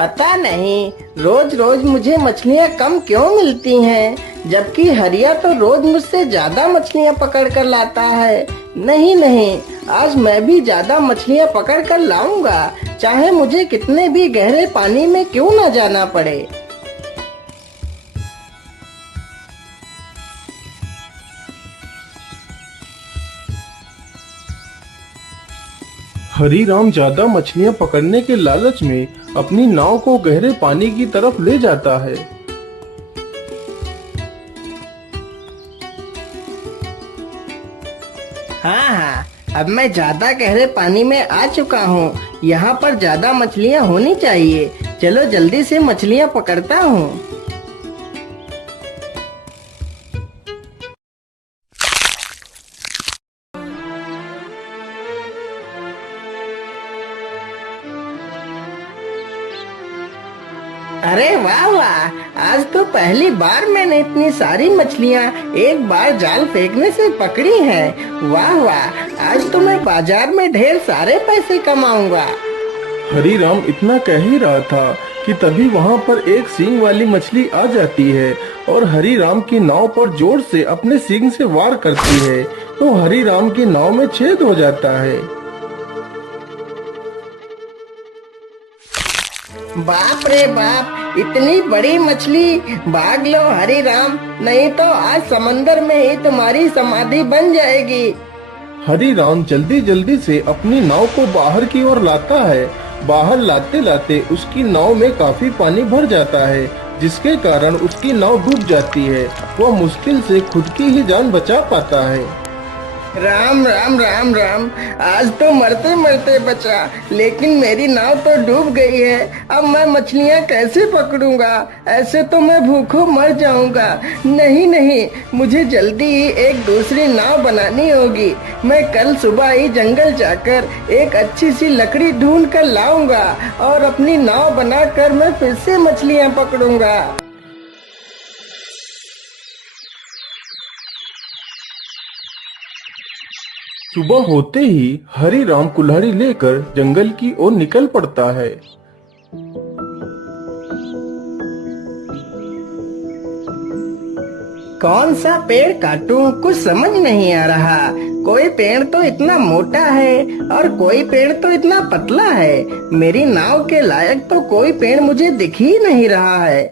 पता नहीं रोज रोज मुझे मछलियाँ कम क्यों मिलती हैं, जबकि हरिया तो रोज मुझसे ज्यादा मछलियाँ पकड़ कर लाता है। नहीं नहीं, आज मैं भी ज्यादा मछलियाँ पकड़ कर लाऊंगा, चाहे मुझे कितने भी गहरे पानी में क्यों न जाना पड़े। हरीराम ज्यादा मछलियां पकड़ने के लालच में अपनी नाव को गहरे पानी की तरफ ले जाता है। हाँ हाँ, अब मैं ज्यादा गहरे पानी में आ चुका हूँ। यहाँ पर ज्यादा मछलियाँ होनी चाहिए। चलो जल्दी से मछलियाँ पकड़ता हूँ। अरे वाह वाह, आज तो पहली बार मैंने इतनी सारी मछलियाँ एक बार जाल फेंकने से पकड़ी हैं। वाह वाह, आज तो मैं बाजार में ढेर सारे पैसे कमाऊंगा। हरीराम इतना कह ही रहा था कि तभी वहां पर एक सींग वाली मछली आ जाती है और हरीराम की नाव पर जोर से अपने सींग से वार करती है, तो हरीराम की नाव में छेद हो जाता है। बाप रे बाप, इतनी बड़ी मछली! भाग लो हरीराम, नहीं तो आज समंदर में ही तुम्हारी समाधि बन जाएगी। हरीराम जल्दी जल्दी से अपनी नाव को बाहर की ओर लाता है। बाहर लाते लाते उसकी नाव में काफी पानी भर जाता है, जिसके कारण उसकी नाव डूब जाती है। वह मुश्किल से खुद की ही जान बचा पाता है। राम राम राम राम, आज तो मरते मरते बचा, लेकिन मेरी नाव तो डूब गई है। अब मैं मछलियाँ कैसे पकड़ूंगा? ऐसे तो मैं भूखों मर जाऊंगा। नहीं नहीं, मुझे जल्दी ही एक दूसरी नाव बनानी होगी। मैं कल सुबह ही जंगल जाकर एक अच्छी सी लकड़ी ढूंढ कर लाऊंगा और अपनी नाव बनाकर मैं फिर से मछलियाँ पकड़ूंगा। सुबह होते ही हरीराम कुल्हाड़ी लेकर जंगल की ओर निकल पड़ता है। कौन सा पेड़ काटूं, कुछ समझ नहीं आ रहा। कोई पेड़ तो इतना मोटा है और कोई पेड़ तो इतना पतला है। मेरी नाव के लायक तो कोई पेड़ मुझे दिख ही नहीं रहा है।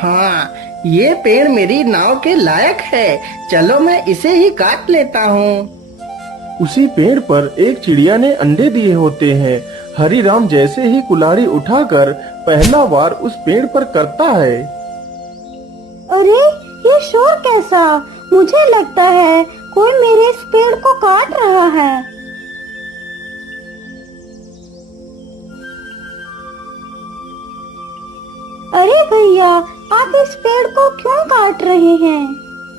हाँ, ये पेड़ मेरी नाव के लायक है। चलो मैं इसे ही काट लेता हूँ। उसी पेड़ पर एक चिड़िया ने अंडे दिए होते हैं। हरीराम जैसे ही कुल्हाड़ी उठाकर पहला वार उस पेड़ पर करता है। अरे, ये शोर कैसा? मुझे लगता है कोई मेरे इस पेड़ को काट रहा है। अरे भैया, आप इस पेड़ को क्यों काट रहे हैं?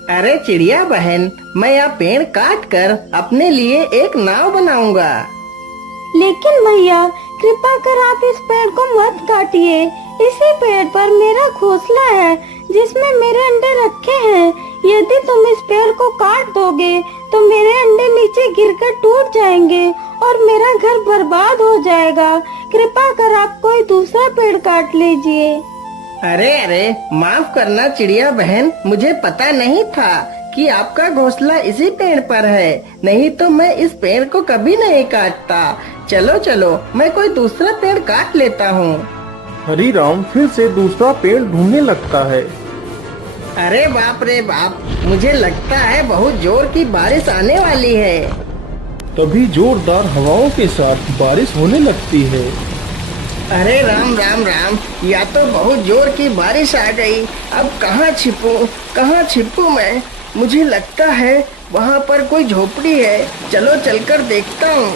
अरे चिड़िया बहन, मैं यह पेड़ काट कर अपने लिए एक नाव बनाऊंगा। लेकिन भैया, कृपा कर आप इस पेड़ को मत काटिए। इसी पेड़ पर मेरा घोंसला है जिसमें मेरे अंडे रखे हैं। यदि तुम इस पेड़ को काट दोगे तो मेरे अंडे नीचे गिरकर टूट जाएंगे और मेरा घर बर्बाद हो जाएगा। कृपा कर आप कोई दूसरा पेड़ काट लीजिए। अरे अरे, माफ करना चिड़िया बहन, मुझे पता नहीं था कि आपका घोंसला इसी पेड़ पर है। नहीं तो मैं इस पेड़ को कभी नहीं काटता। चलो चलो, मैं कोई दूसरा पेड़ काट लेता हूँ। हरीराम फिर से दूसरा पेड़ ढूंढने लगता है। अरे बाप रे बाप, मुझे लगता है बहुत जोर की बारिश आने वाली है। तभी जोरदार हवाओं के साथ बारिश होने लगती है। अरे राम राम राम, या तो बहुत जोर की बारिश आ गई। अब कहाँ छिपूं मैं? मुझे लगता है वहाँ पर कोई झोपड़ी है। चलो चलकर देखता हूँ।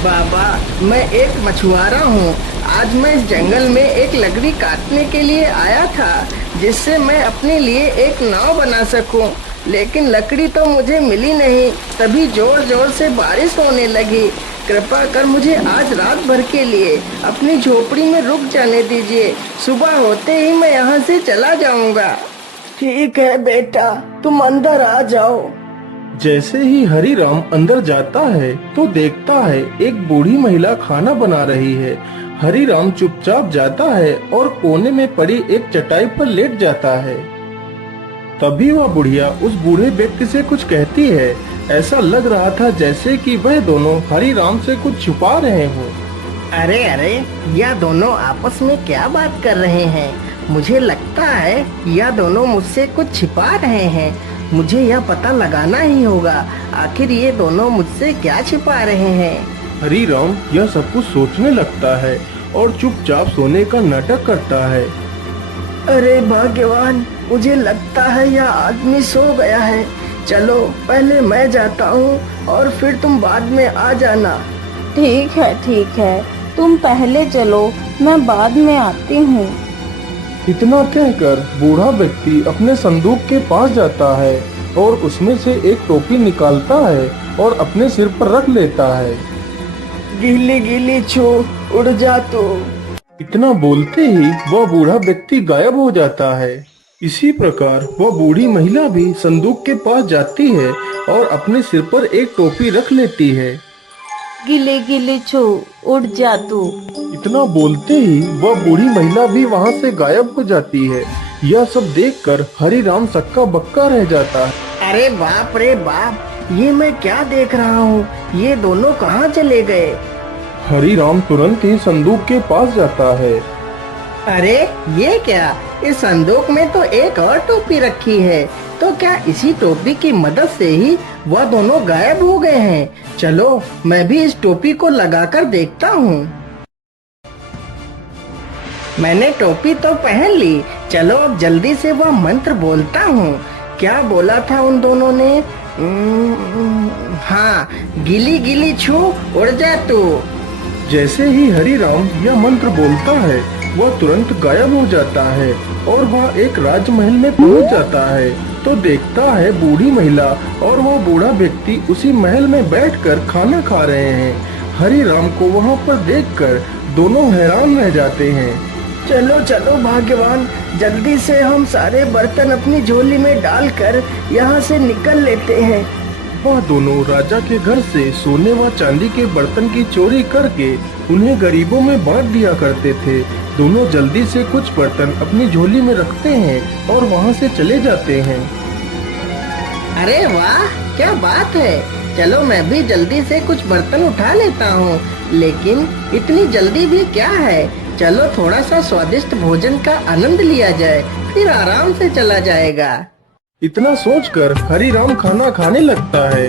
बाबा, मैं एक मछुआरा हूँ। आज मैं इस जंगल में एक लकड़ी काटने के लिए आया था, जिससे मैं अपने लिए एक नाव बना सकूं। लेकिन लकड़ी तो मुझे मिली नहीं। तभी जोर जोर से बारिश होने लगी। कृपा कर मुझे आज रात भर के लिए अपनी झोपड़ी में रुक जाने दीजिए। सुबह होते ही मैं यहाँ से चला जाऊंगा। ठीक है बेटा, तुम अंदर आ जाओ। जैसे ही हरी राम अंदर जाता है तो देखता है एक बूढ़ी महिला खाना बना रही है। हरी राम चुपचाप जाता है और कोने में पड़ी एक चटाई पर लेट जाता है। तभी वह बुढ़िया उस बूढ़े व्यक्ति से कुछ कहती है। ऐसा लग रहा था जैसे कि वह दोनों हरी राम से कुछ छुपा रहे हों। अरे अरे, यह दोनों आपस में क्या बात कर रहे हैं? मुझे लगता है यह दोनों मुझसे कुछ छिपा रहे हैं। मुझे यह पता लगाना ही होगा, आखिर ये दोनों मुझसे क्या छिपा रहे हैं। हरी राम यह सब कुछ सोचने लगता है और चुपचाप सोने का नाटक करता है। अरे भाग्यवान, मुझे लगता है यह आदमी सो गया है। चलो पहले मैं जाता हूँ और फिर तुम बाद में आ जाना। ठीक है, तुम पहले चलो, मैं बाद में आती हूँ। इतना कहकर बूढ़ा व्यक्ति अपने संदूक के पास जाता है और उसमें से एक टोपी निकालता है और अपने सिर पर रख लेता है। गीली गीली छू, उड़ जा तू। इतना बोलते ही वह बूढ़ा व्यक्ति गायब हो जाता है। इसी प्रकार वह बूढ़ी महिला भी संदूक के पास जाती है और अपने सिर पर एक टोपी रख लेती है। गिले गिले छू, उड़ जा तू। इतना बोलते ही वह बूढ़ी महिला भी वहाँ से गायब हो जाती है। यह सब देखकर हरी राम सक्का बक्का रह जाता है। अरे बाप रे बाप, ये मैं क्या देख रहा हूँ? ये दोनों कहाँ चले गए? हरी राम तुरंत ही संदूक के पास जाता है। अरे ये क्या? इस संदूक में तो एक और टोपी रखी है। तो क्या इसी टोपी की मदद से ही वह दोनों गायब हो गए हैं? चलो मैं भी इस टोपी को लगाकर देखता हूँ। मैंने टोपी तो पहन ली। चलो अब जल्दी से वह मंत्र बोलता हूँ। क्या बोला था उन दोनों ने? हाँ, गिली गिली छू, उड़ जा तू। जैसे ही हरी राम यह मंत्र बोलता है वह तुरंत गायब हो जाता है और वह एक राजमहल में पहुंच जाता है। तो देखता है बूढ़ी महिला और वो बूढ़ा व्यक्ति उसी महल में बैठकर खाना खा रहे हैं। हरी राम को वहां पर देखकर दोनों हैरान रह जाते हैं। चलो चलो भाग्यवान, जल्दी से हम सारे बर्तन अपनी झोली में डालकर यहाँ से निकल लेते हैं। वह दोनों राजा के घर से सोने व चांदी के बर्तन की चोरी करके उन्हें गरीबों में बांट दिया करते थे। दोनों जल्दी से कुछ बर्तन अपनी झोली में रखते हैं और वहाँ से चले जाते हैं। अरे वाह, क्या बात है! चलो मैं भी जल्दी से कुछ बर्तन उठा लेता हूँ। लेकिन इतनी जल्दी भी क्या है? चलो थोड़ा सा स्वादिष्ट भोजन का आनंद लिया जाए, फिर आराम से चला जाएगा। इतना सोचकर हरी राम खाना खाने लगता है।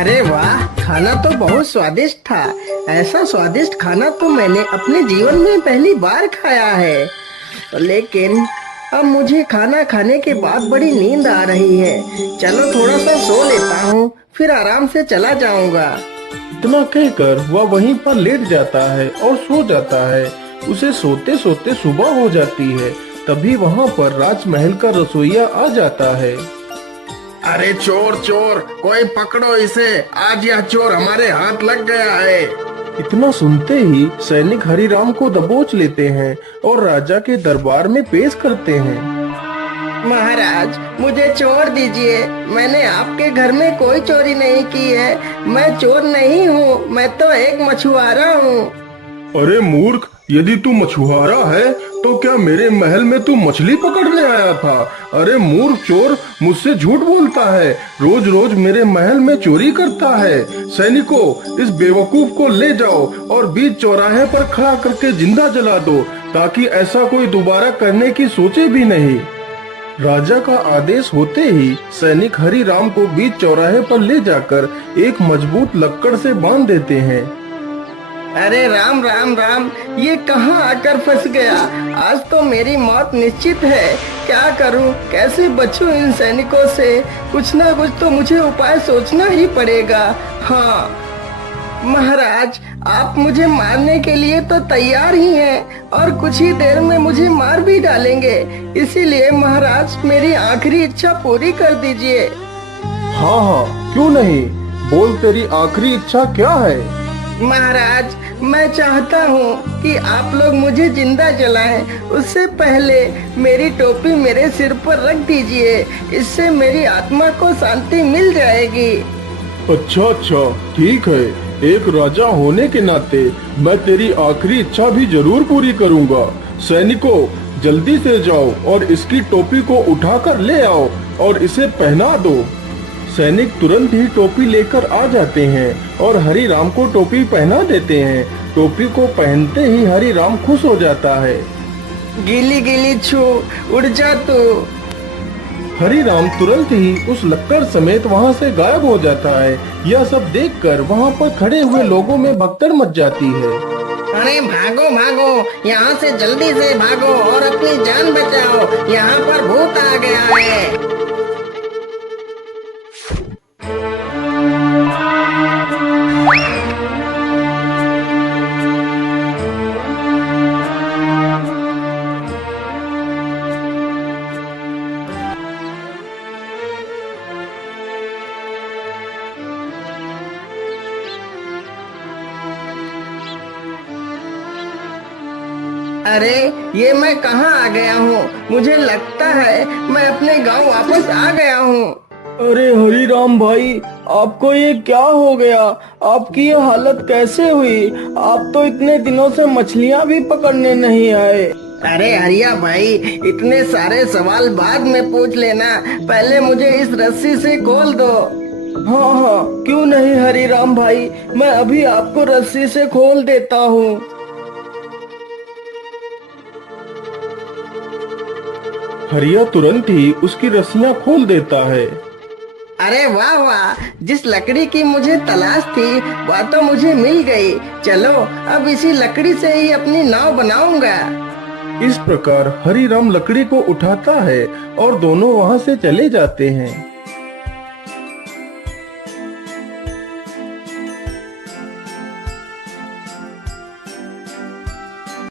अरे वाह, खाना तो बहुत स्वादिष्ट था। ऐसा स्वादिष्ट खाना तो मैंने अपने जीवन में पहली बार खाया है। लेकिन अब मुझे खाना खाने के बाद बड़ी नींद आ रही है। चलो थोड़ा सा सो लेता हूँ, फिर आराम से चला जाऊंगा। इतना कहकर वह वहीं पर लेट जाता है और सो जाता है। उसे सोते सोते सुबह हो जाती है। तभी वहाँ पर राजमहल का रसोइया आ जाता है। अरे चोर चोर, कोई पकड़ो इसे, आज यह चोर हमारे हाथ लग गया है। इतना सुनते ही सैनिक हरी राम को दबोच लेते हैं और राजा के दरबार में पेश करते हैं। महाराज, मुझे छोड़ दीजिए। मैंने आपके घर में कोई चोरी नहीं की है। मैं चोर नहीं हूँ, मैं तो एक मछुआरा हूँ। अरे मूर्ख, यदि तू मछुआरा है तो क्या मेरे महल में तू मछली पकड़ने आया था? अरे मूर्ख चोर, मुझसे झूठ बोलता है, रोज रोज मेरे महल में चोरी करता है। सैनिकों, इस बेवकूफ को ले जाओ और बीच चौराहे पर खड़ा करके जिंदा जला दो, ताकि ऐसा कोई दोबारा करने की सोचे भी नहीं। राजा का आदेश होते ही सैनिक हरी राम को बीच चौराहे पर ले जाकर एक मजबूत लक्कड़ से बांध देते हैं। अरे राम राम राम, ये कहाँ आकर फंस गया? आज तो मेरी मौत निश्चित है। क्या करूं, कैसे बचूं इन सैनिकों से? कुछ ना कुछ तो मुझे उपाय सोचना ही पड़ेगा। हाँ महाराज, आप मुझे मारने के लिए तो तैयार ही हैं और कुछ ही देर में मुझे मार भी डालेंगे। इसीलिए महाराज, मेरी आखिरी इच्छा पूरी कर दीजिए। हाँ हाँ, क्यों नहीं, बोल तेरी आखिरी इच्छा क्या है? महाराज, मैं चाहता हूँ कि आप लोग मुझे जिंदा जलाएं। उससे पहले मेरी टोपी मेरे सिर पर रख दीजिए, इससे मेरी आत्मा को शांति मिल जाएगी। अच्छा अच्छा, ठीक है। एक राजा होने के नाते मैं तेरी आखिरी इच्छा भी जरूर पूरी करूंगा। सैनिकों, जल्दी से जाओ और इसकी टोपी को उठाकर ले आओ और इसे पहना दो। सैनिक तुरंत ही टोपी लेकर आ जाते हैं और हरि राम को टोपी पहना देते हैं। टोपी को पहनते ही हरि राम खुश हो जाता है। गीली गीली छू, उड़ जा तू। हरि राम तुरंत ही उस लक्कड़ समेत वहाँ से गायब हो जाता है। यह सब देखकर वहाँ पर खड़े हुए लोगों में भगदड़ मच जाती है। अरे भागो भागो, यहाँ से जल्दी से भागो और अपनी जान बचाओ, यहाँ पर भूत आ गया है। अरे ये मैं कहाँ आ गया हूँ? मुझे लगता है मैं अपने गांव वापस आ गया हूँ। अरे हरी राम भाई, आपको ये क्या हो गया? आपकी ये हालत कैसे हुई? आप तो इतने दिनों से मछलियाँ भी पकड़ने नहीं आए। अरे हरिया भाई, इतने सारे सवाल बाद में पूछ लेना, पहले मुझे इस रस्सी से खोल दो। हाँ हाँ, क्यों नहीं हरी राम भाई, मैं अभी आपको रस्सी से खोल देता हूँ। हरिया तुरंत ही उसकी रस्सियाँ खोल देता है। अरे वाह वाह, जिस लकड़ी की मुझे तलाश थी वह तो मुझे मिल गई। चलो अब इसी लकड़ी से ही अपनी नाव बनाऊंगा। इस प्रकार हरि राम लकड़ी को उठाता है और दोनों वहाँ से चले जाते हैं।